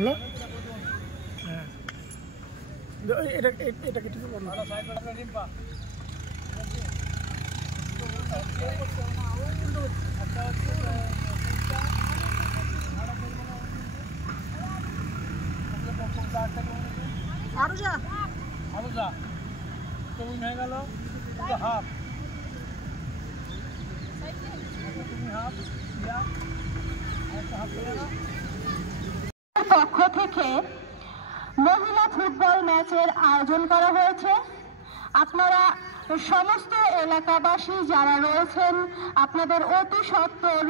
হলো হ্যাঁ এটা কেটে দেবো না আরো যা তো উইন হয়ে গেল তো হাফ তুমি হাফ ইয়া একটা হাফ করে না পক্ষ থেকে মহিলা ফুটবল ম্যাচের আয়োজন করা হয়েছে। আপনারা সমস্ত এলাকাবাসী যারা রয়েছেন আপনাদের অতি সত্বর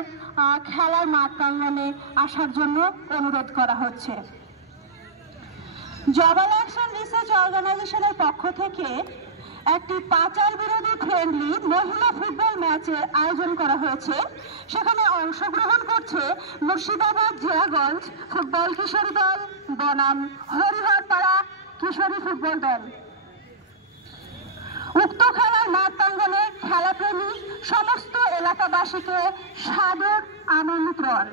খেলার মাঠ প্রাঙ্গণে আসার জন্য অনুরোধ করা হচ্ছে। জবাল অ্যাকশন রিসার্চ অর্গানাইজেশনের পক্ষ থেকে একটি পাচার বিরোধী ফ্রেন্ডলি মহিলা ফুটবল ম্যাচের আয়োজন করা হয়েছে। সেখানে অংশগ্রহণ করছে মুর্শিদাবাদ জেলাগঞ্জ ফুটবল কিশোরী দল বনাম হরিহরপাড়া কিশোরী ফুটবল দল। উক্ত খেলার মাঠ প্রাঙ্গণে খেলাপ্রেমী সমস্ত এলাকাবাসীকে সাদর আমন্ত্রণ।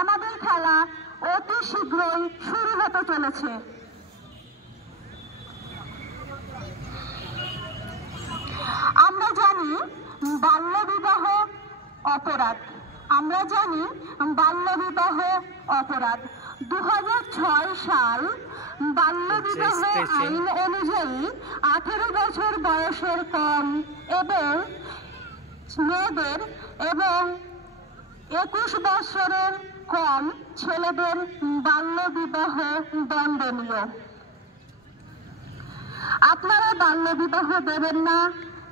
আমাদের খেলা অতি শীঘ্রই শুরু হতে চলেছে। আমরা জানি বাল্যবিবাহ অপরাধ। 2006 সাল বাল্যবিবাহ আইন অনুযায়ী 18 বছর বয়সের কম এবং মেয়েদের এবং 21 বছরের কম ছেলেদের বাল্যবিবাহ দণ্ডনীয়। আপনারা বাল্যবিবাহ দেবেন না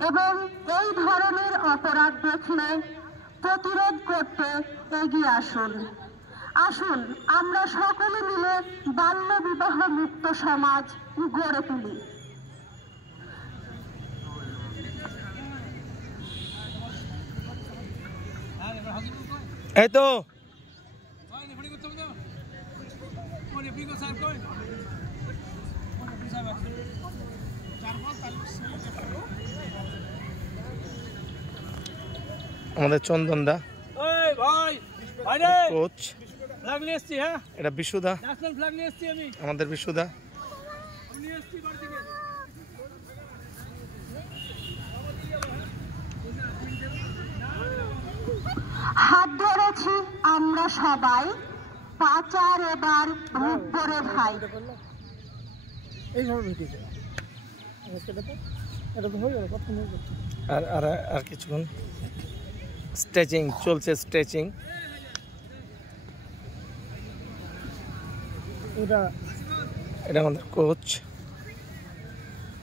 এবং এই ধরনের অপরাধ দেখলে প্রতিরোধ করতে এগিয়ে আসুন। আসুন আমরা সকলে মিলে বাল্যবিবাহ মুক্ত সমাজ গড়ে তুলি। এই তো আমাদের চন্দন দা কোচ, এটা বিশুদা, আমাদের বিশুদা। হাত ধরেছি আমরা সবাই, পাচার এবার উপরে ভাই। এইভাবে ভেটেছে আর কিছুক্ষণ স্ট্রেচিং চলছে। স্ট্রেচিং এটা আমাদের কোচ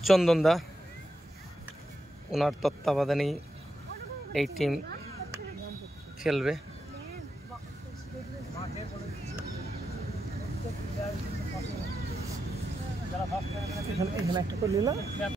চন্দন দা, ওনার তত্ত্বাবধানেই এই টিম খেলবে। এখানে একটা করে নিলাম।